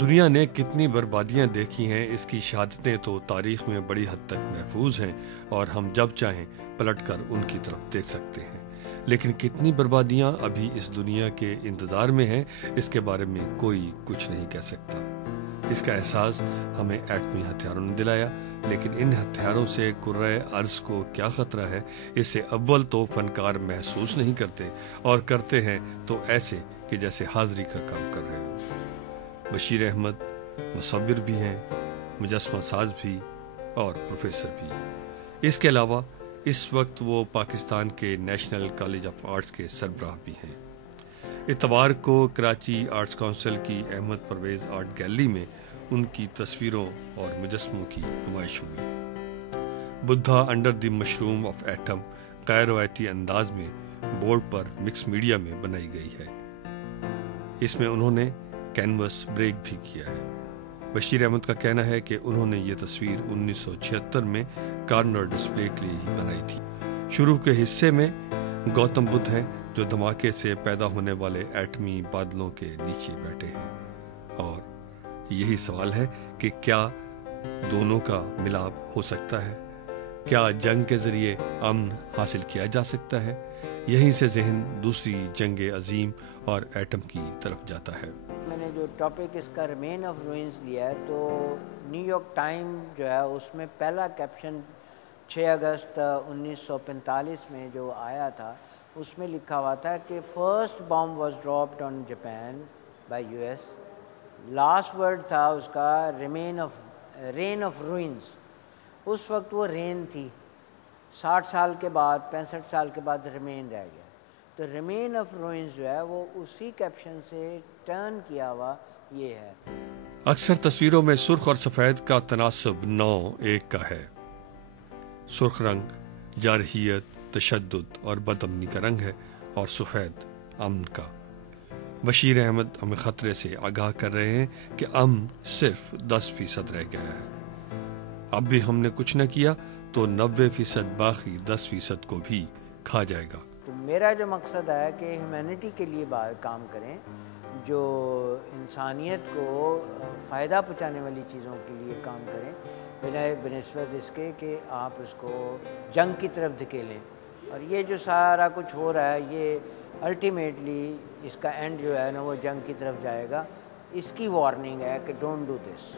دنیا نے کتنی بربادیاں دیکھی ہیں، اس کی شہادتیں تو تاریخ میں بڑی حد تک محفوظ ہیں اور ہم جب چاہیں پلٹ کر ان کی طرف دیکھ سکتے ہیں، لیکن کتنی بربادیاں ابھی اس دنیا کے انتظار میں ہیں، اس کے بارے میں کوئی کچھ نہیں کہہ سکتا۔ اس کا احساس ہمیں ایٹمی ہتھیاروں نے دلایا، لیکن ان ہتھیاروں سے کرۂ ارض کو کیا خطرہ ہے، اس سے اول تو فنکار محسوس نہیں کرتے، اور کرتے ہیں تو ایسے کہ جیسے حاضری کا کام کر رہے ہوں۔ بشیر احمد مصور بھی ہیں، مجسمہ ساز بھی اور پروفیسر بھی۔ اس کے علاوہ اس وقت وہ پاکستان کے نیشنل کالج آف آرٹس کے سربراہ بھی ہیں۔ اتوار کو کراچی آرٹس کونسل کی احمد پرویز آرٹ گیلری میں ان کی تصویروں اور مجسموں کی نمائش ہوئی۔ Buddha under the mushroom of atom غیر روایتی انداز میں بورڈ پر مکس میڈیا میں بنائی گئی ہے۔ اس میں انہوں نے کینوس بریک بھی کیا ہے۔ بشیر احمد کا کہنا ہے کہ انہوں نے یہ تصویر 1976 میں کارنر ڈسپلے کے لیے ہی بنائی تھی۔ شروع کے حصے میں گوتم بدھ ہیں جو دھماکے سے پیدا ہونے والے ایٹمی بادلوں کے نیچے بیٹھے ہیں، اور یہی سوال ہے کہ کیا دونوں کا ملاپ ہو سکتا ہے؟ کیا جنگ کے ذریعے امن حاصل کیا جا سکتا ہے؟ یہیں سے ذہن دوسری جنگ عظیم اور ایٹم کی طرف جاتا ہے۔ میں نے جو ٹاپک اس کا ریمین آف روئنز لیا ہے، تو نیو یارک ٹائم جو ہے اس میں پہلا کیپشن 6 اگست 1945 میں جو آیا تھا، اس میں لکھا ہوا تھا کہ first bomb was dropped on Japan by U S. Last word تھا اس کا رین آف روئنز۔ اس وقت وہ رین تھی، 60 سال کے بعد 65 سال کے بعد ریمین رہ گیا، تو ریمین آف روئنز جو ہے وہ اسی کیپشن سے ٹرن کیا ہوا یہ ہے۔ اکثر تصویروں میں سرخ اور سفید کا تناسب 9:1 کا ہے۔ سرخ رنگ جارحیت، تشدد اور بدامنی کا رنگ ہے، اور سفید امن کا۔ بشیر احمد ہمیں خطرے سے آگاہ کر رہے ہیں کہ امن صرف 10% رہ گیا ہے۔ اب بھی ہم نے کچھ نہ کیا تو 90% باقی 10% کو بھی کھا جائے گا۔ تو میرا جو مقصد ہے کہ ہیومینٹی کے لیے کام کریں، جو انسانیت کو فائدہ پہنچانے والی چیزوں کے لیے کام کریں، بنسبت اس کے کہ آپ اس کو جنگ کی طرف دھکیلیں۔ اور یہ جو سارا کچھ ہو رہا ہے، یہ الٹیمیٹلی اس کا اینڈ جو ہے نا وہ جنگ کی طرف جائے گا۔ اس کی وارننگ ہے کہ ڈونٹ ڈو دس۔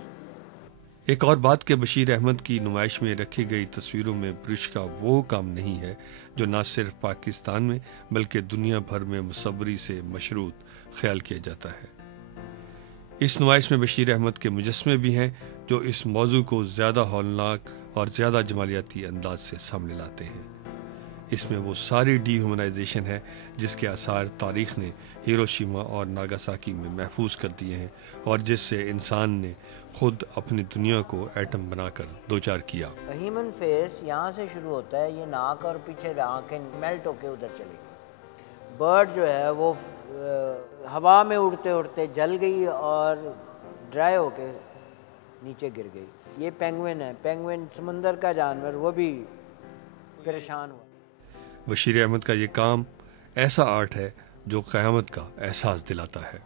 ایک اور بات کہ بشیر احمد کی نمائش میں رکھی گئی تصویروں میں برش کا وہ کام نہیں ہے جو نہ صرف پاکستان میں بلکہ دنیا بھر میں مصوری سے مشروط خیال کیا جاتا ہے۔ اس نمائش میں بشیر احمد کے مجسمے بھی ہیں جو اس موضوع کو زیادہ ہولناک اور زیادہ جمالیاتی انداز سے سامنے لاتے ہیں۔ اس میں وہ ساری ڈی ہیومنائزیشن ہے جس کے آثار تاریخ نے ہیروشیما اور ناگاساکی میں محفوظ کر دیے ہیں، اور جس سے انسان نے خود اپنی دنیا کو ایٹم بنا کر دوچار کیا۔ ہیومن فیس یہاں سے شروع ہوتا ہے، یہ ناک اور پیچھے آنکھیں میلٹ ہو کے ادھر چلی گئی۔ برڈ جو ہے وہ ہوا میں اڑتے اڑتے جل گئی اور ڈرائی ہو کے نیچے گر گئی۔ یہ پینگوئن ہے، پینگوئن سمندر کا جانور، وہ بھی پریشان ہوا۔ بشیر احمد کا یہ کام ایسا آرٹ ہے جو قیامت کا احساس دلاتا ہے۔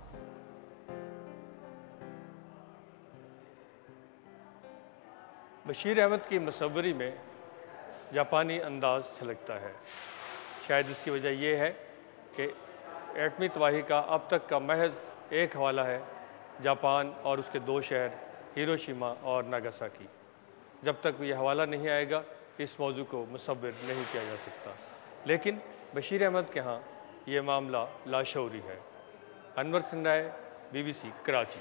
بشیر احمد کی مصوری میں جاپانی انداز چھلکتا ہے۔ شاید اس کی وجہ یہ ہے کہ ایٹمی تباہی کا اب تک کا محض ایک حوالہ ہے، جاپان اور اس کے 2 شہر ہیروشیما اور ناگاساکی۔ جب تک یہ حوالہ نہیں آئے گا اس موضوع کو مصور نہیں کیا جا سکتا، لیکن بشیر احمد کے ہاں یہ معاملہ لاشعوری ہے۔ انور سندھ رائے، BBC کراچی۔